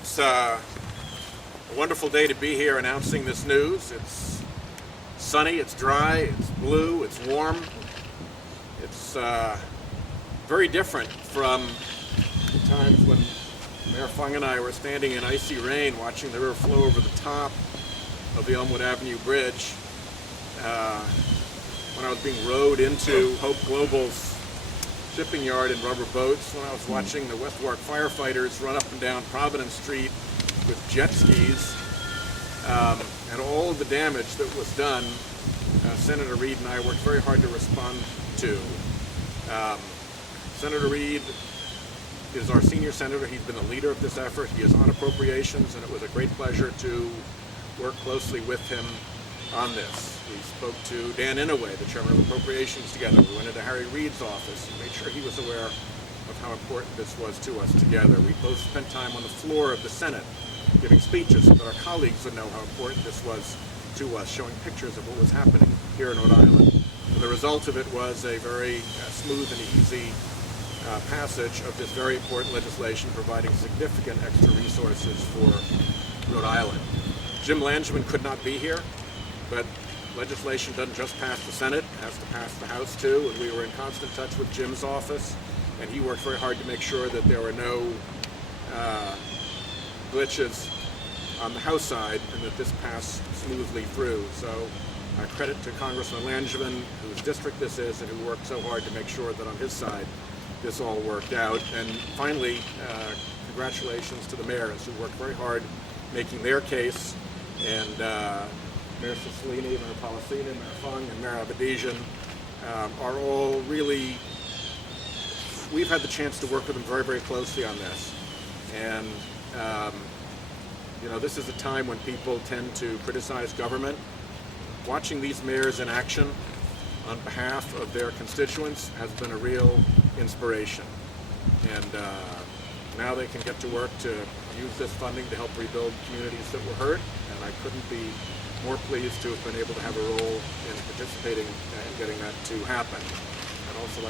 It's a wonderful day to be here announcing this news. It's sunny, it's dry, it's blue, it's warm. It's very different from the times when Mayor Fung and I were standing in icy rain watching the river flow over the top of the Elmwood Avenue Bridge when I was being rowed into Hope Global's shipping yard in rubber boats, when I was watching the West Warwick firefighters run up and down Providence Street with jet skis, and all of the damage that was done. Senator Reid and I worked very hard to respond to. Senator Reid is our senior senator. He's been the leader of this effort. He is on appropriations, and it was a great pleasure to work closely with him on this. We spoke to Dan Inouye, the chairman of appropriations, together. We went into Harry Reid's office and made sure he was aware of how important this was to us together. We both spent time on the floor of the Senate giving speeches so that our colleagues would know how important this was to us, showing pictures of what was happening here in Rhode Island. And the result of it was a very smooth and easy passage of this very important legislation, providing significant extra resources for Rhode Island. Jim Langevin could not be here, but legislation doesn't just pass the Senate, it has to pass the House too, and we were in constant touch with Jim's office, and he worked very hard to make sure that there were no glitches on the House side and that this passed smoothly through. So credit to Congressman Langevin, whose district this is, and who worked so hard to make sure that on his side this all worked out. And finally, congratulations to the mayors who worked very hard making their case, and Mayor Cicilline, Mayor Policina, Mayor Fung, and Mayor Abedisian are all really, we've had the chance to work with them very, very closely on this. And this is a time when people tend to criticize government. Watching these mayors in action on behalf of their constituents has been a real inspiration. And now they can get to work to use this funding to help rebuild communities that were hurt. And I couldn't be more pleased to have been able to have a role in participating in getting that to happen. I'd also like